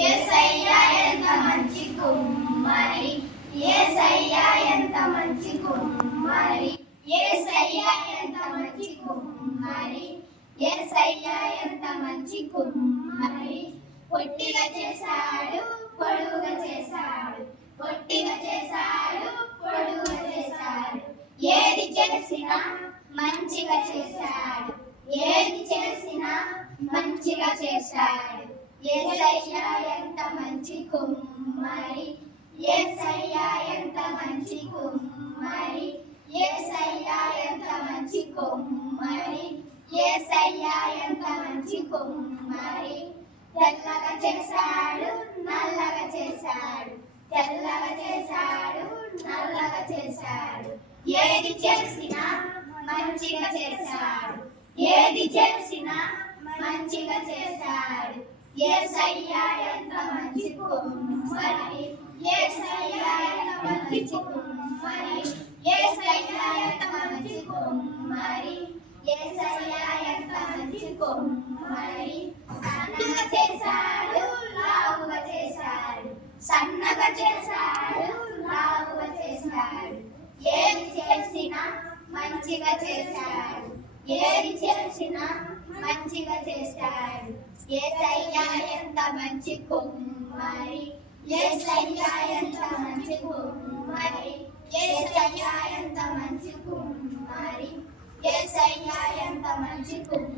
యేసయ్యా ఎంత మంచి కుమ్మరి, యేసయ్యా ఎంత మంచి కుమ్మరి, యేసయ్యా ఎంత మంచి కుమ్మరి, యేసయ్యా ఎంత మంచి కుమ్మరి. పొట్టిగా చేశాడు, పొడుగుగా చేశాడు, పొట్టిగా చేశాడు, పొడుగుగా చేశాడు. ఏది చేసినా మంచిగా చేశాడు, ఏది చేసినా మంచిగా చేశాడు. యేసయ్యా ఎంత మంచి కుమ్మరి, యేసయ్యా ఎంత మంచి కుమ్మరి, యేసయ్యా ఎంత మంచి కుమ్మరి, యేసయ్యా ఎంత మంచి కుమ్మరి. తెల్లగా చేశాడు, నల్లగా చేశాడు, తెల్లగా చేశాడు, నల్లగా చేశాడు. ఏది చేసినా మంచిగా చేశాడు, ఏది చేసినా మంచిగా చేశాడు. యేసయ్యా ఎంత మంచి కుమ్మరి, యేసయ్యా ఎంత మంచి కుమ్మరి, యేసయ్యా ఎంత మంచి కుమ్మరి, యేసయ్యా ఎంత మంచి కుమ్మరి. సన్నగా చేశాడు, లావుగా చేశాడు, సన్నగా చేశాడు, లావుగా చేశాడు. ఏది చేసినా మంచిగా చేశాడు, ఏది చేసినా మంచిగా చేశాడు. యేసయ్యా ఎంత మంచి కుమ్మరి, యేసయ్యా ఎంత మంచి కుమ్మరి, యేసయ్యా ఎంత మంచి కుమ్మరి, యేసయ్యా ఎంత మంచి కుమ్మరి.